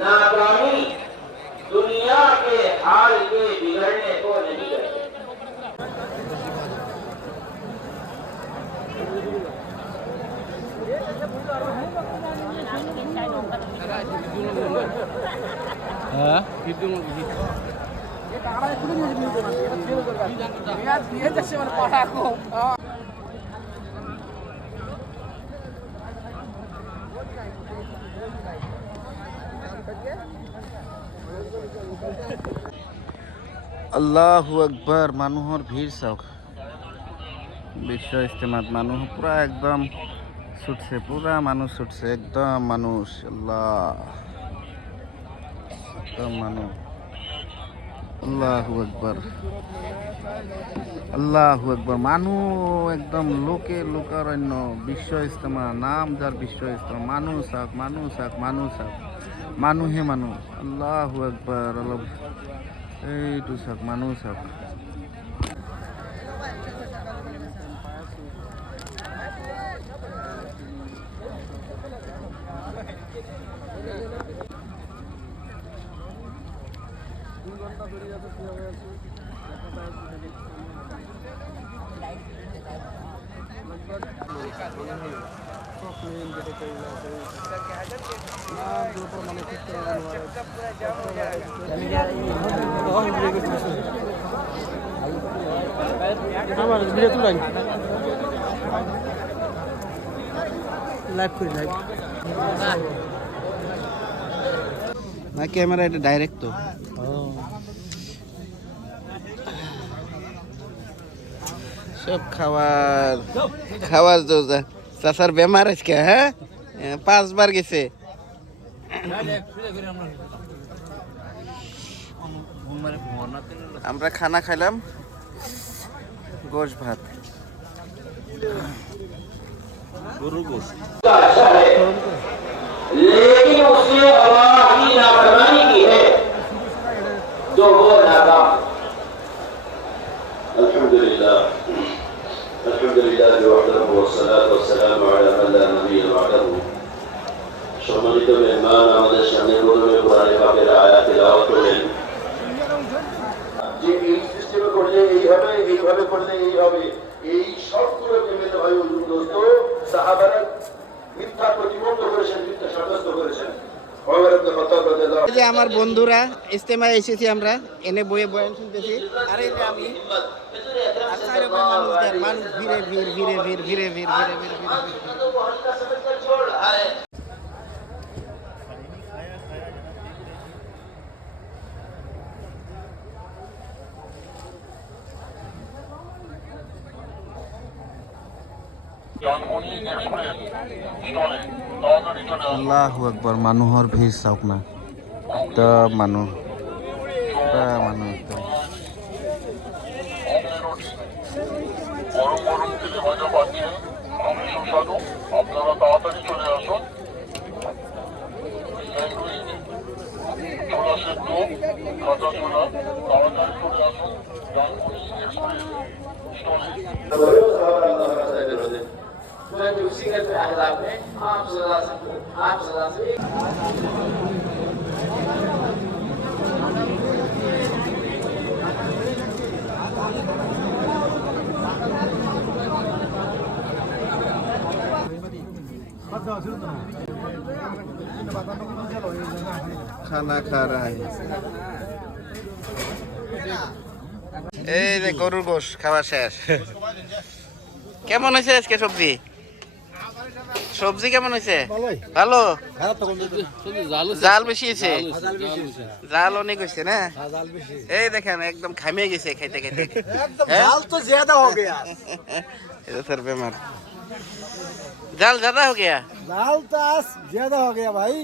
नाकामी दुनिया के हाल के बिगड़ने को नहीं करते। আল্লাহু আকবার। মানুহৰ ভিৰ চাওক। বিশ্ব ইস্তেমাত মানুহ পুরা একদম ছুটছে, পুরা মানুষ ছুটছে, একদম মানুষ। আল্লাহ, একদম মানুষ। আল্লাহু আকবার, আল্লাহু আকবার। মানুষ একদম লোকে লোকারণ্য। বিশ্ব ইস্তেমা, নাম যার বিশ্ব ইস্তেমা। মানুষ আক, মানুষ আক, মানুষ আক, মানুহে মানুষ। আল্লাহু আকবার। অলপ এইটো চাওক, মানুহ চাওক। না ক্যামেরা এটা ডাইরেক্ট তো। সব খাবার খাবার দোজা। চাচার বেমার আজকে, হ্যাঁ 5 বার গেছে। আমরা খানা খাইলাম, গোশ ভাত, গরুর গোশ। लेकिन उसने अल्लाह की नाफरमानी की है तो वो नाकाम। अल्हम्दुलिल्लाह अल्हम्दुलिल्लाह वहदहु वस्सलातु वस्सलामु अला मन ला नबिय्य बा'दहु। সম্মানিত মেহমান, আমাদের সামনে প্রথমে কোরআন পাকের আয়াত তেলাওয়াত করলেন। যে এই সিস্টেমে করলে এই হবে, এইভাবে করলে এই হবে, এই সবগুলোকে মেনে ভাই দোস্ত সাহাবারা মিথ্যা প্রতিবন্ধ করেছেন, মিথ্যা সাব্যস্ত করেছেন। এই যে আমার বন্ধুরা ইস্তেমায় এসেছি, আমরা এনে বয়ে বয়ান শুনতেছি। আর এই যে আমি মানুষ ভিড়ে ভিড় ভিড়ে ভিড় ভিড়ে ভিড় ভিড়ে ভিড় ভিড়ে। আল্লাহু আকবার। মানুহৰ ভিৰ চাওক না, একদম মানুহ, পুরা মানুহ একদম। গরম গরম তেলে ভাজা পাচ্ছেন, আমি সুস্বাদু। আপনারা তাড়াতাড়ি চলে আসুন। স্যান্ডউইচ, ছোলা সেদ্ধ, কাঁচা ছোলা, তাড়াতাড়ি চলে আসুন। ডানকুনি এক্সপ্রেস স্টলে। उसी के अहदाफ में आप सदा से খানা খা रहा है। এই যে গরুর গোশ খাওয়া শেষ। কেমন হয়েছে আজকে সবজি? সবজি কেমন হয়েছে? ভালো। জাল বেশি হয়েছে, জাল অনেক হয়েছে না? এই দেখেন একদম ঘামিয়ে গেছে খাইতে খাইতে। জাল তো ज्यादा हो गया। এটা স্যার বেমার। জাল ज्यादा हो गया। জাল তো আজ ज्यादा हो गया भाई।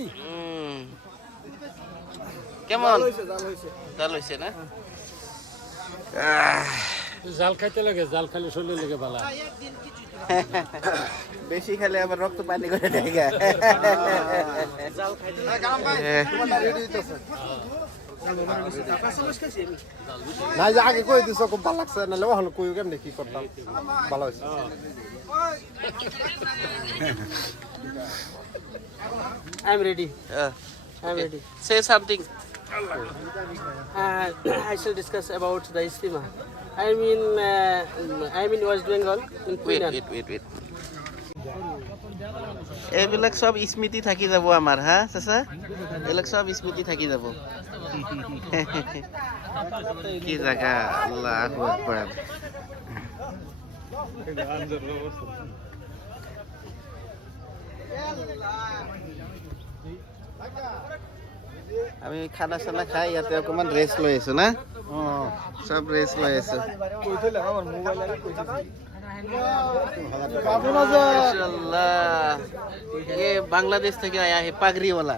কেমন? জাল হয়েছে না? জাল খাইতে লাগে, জাল খাইলে শরীরে লেগে ভালো। বেশি খেলে আবার রক্ত পানি করে দেয়। না যে আগে কই দিছো খুব ভালো লাগছে, নাহলে ওখানে কই কেমনে কি করতাম, ভালো হয়েছে। I am ready. I'm ready. Say something. I shall discuss about the Istima. I'm in West Bengal, in Wait. Pune. এইবিলাক সব স্মৃতি থাকি যাব আমাৰ, হা চাচা? এইবিলাক সব স্মৃতি থাকি যাব। কি জায়গা, আল্লাহু আকবার। আমি খানা চানা খাই ইয়াতে অকমান ৰেষ্ট লৈ আছো না। সব রেস্ট লৈ আছো। माशाल्लाह, ये बांग्लादेश থেকে आया है पागरी वाला।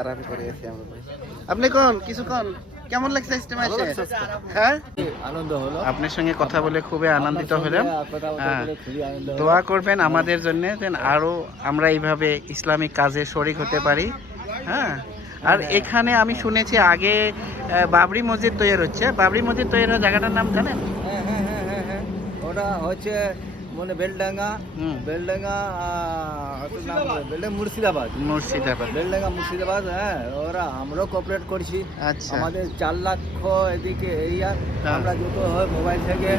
আরাম করে আছি আমরা ভাই। আপনি কোন কিছু কোন কেমন লাগছে ইজতেমা এসে? হ্যাঁ, আনন্দ হলো। আপনার সঙ্গে কথা বলে খুবই আনন্দিত হলাম। হ্যাঁ, দোয়া করবেন আমাদের জন্য যেন আরো আমরা এইভাবে ইসলামিক কাজে শরীক হতে পারি। হ্যাঁ, আর এখানে আমি শুনেছি আগে বাবরি মসজিদ তৈরি হচ্ছে। বাবরি মসজিদ তৈরি হওয়ার জায়গাটার নাম জানেন? হ্যাঁ, ওটা হচ্ছে মানে বেলডাঙ্গা মুর্শিদাবাদ। হ্যাঁ, ওরা আমরাও কোঅপারেট করছি। আচ্ছা, আমাদের 4 লাখ এদিকে এরিয়া আমরা যত হয় মোবাইল থেকে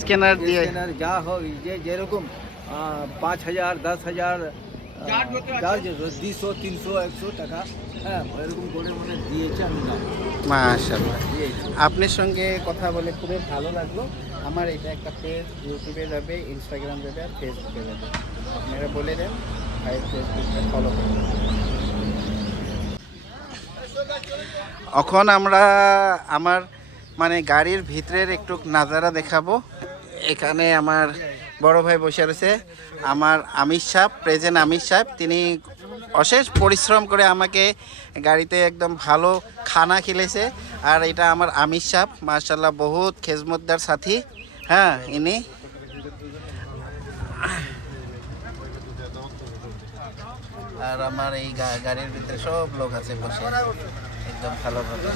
স্ক্যানার দিয়ে যা হোক যেরকম 5,000 10,000 200 300 100 টাকা, হ্যাঁ এরকম করে মানে দিয়েছে। আমি না মাশাআল্লাহ, আপনার সঙ্গে কথা বলে খুবই ভালো লাগলো। আমার এটা একটা পেজ ইউটিউবে যাবে, ইনস্টাগ্রাম যাবে আর ফেসবুকে যাবে। আপনারা বলে দেন ভাই ফেসবুকটা ফলো করুন। এখন আমরা আমার মানে গাড়ির ভিতরের একটু নাজারা দেখাবো। এখানে আমার বড় ভাই বসে রয়েছে, আমার আমির সাহেব, প্রেজেন্ট আমির সাহেব। তিনি অশেষ পরিশ্রম করে আমাকে গাড়িতে একদম ভালো খানা খিলেছে। আর এটা আমার আমির সাহেব, মাশাআল্লাহ বহুত খেজমতদার সাথী। হ্যাঁ, ইনি আর আমার এই গাড়ির ভিতরে সব লোক আছে বসে একদম ভালোভাবে।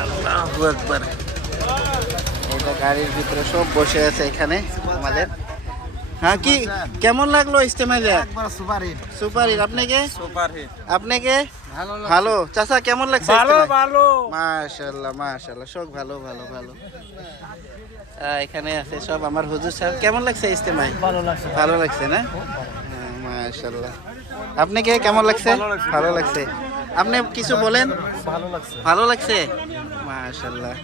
আল্লাহু আকবার। এটা গাড়ির ভিতরে সব বসে আছে এখানে আমাদের। হ্যাঁ, কি কেমন লাগলো ইজতেমায়? Super hit. আপনাকে ভালো। চাচা কেমন লাগছে? ভালো। মাশাআল্লাহ সব ভালো। এখানে আছে সব আমার হুজুর সাহেব। কেমন লাগছে ইজতেমায়? ভালো লাগছে না? মাশাআল্লাহ। আপনাকে কেমন লাগছে? ভালো লাগছে। আপনি কিছু বলেন। ভালো লাগছে মাশাআল্লাহ।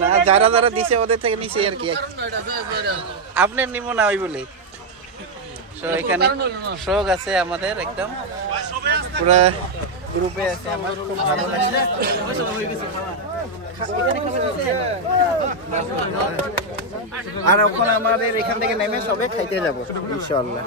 না, যারা দিছে ওদের থেকে নিচে আর কি। আপনার নিব না ওই বলে। এখানে শোক আছে আমাদের, একদম পুরা গ্রুপে আছে। আমার খুব ভালো লাগছে। আর এখন আমাদের এখান থেকে নেমে সবে খাইতে যাবো ইনশাআল্লাহ।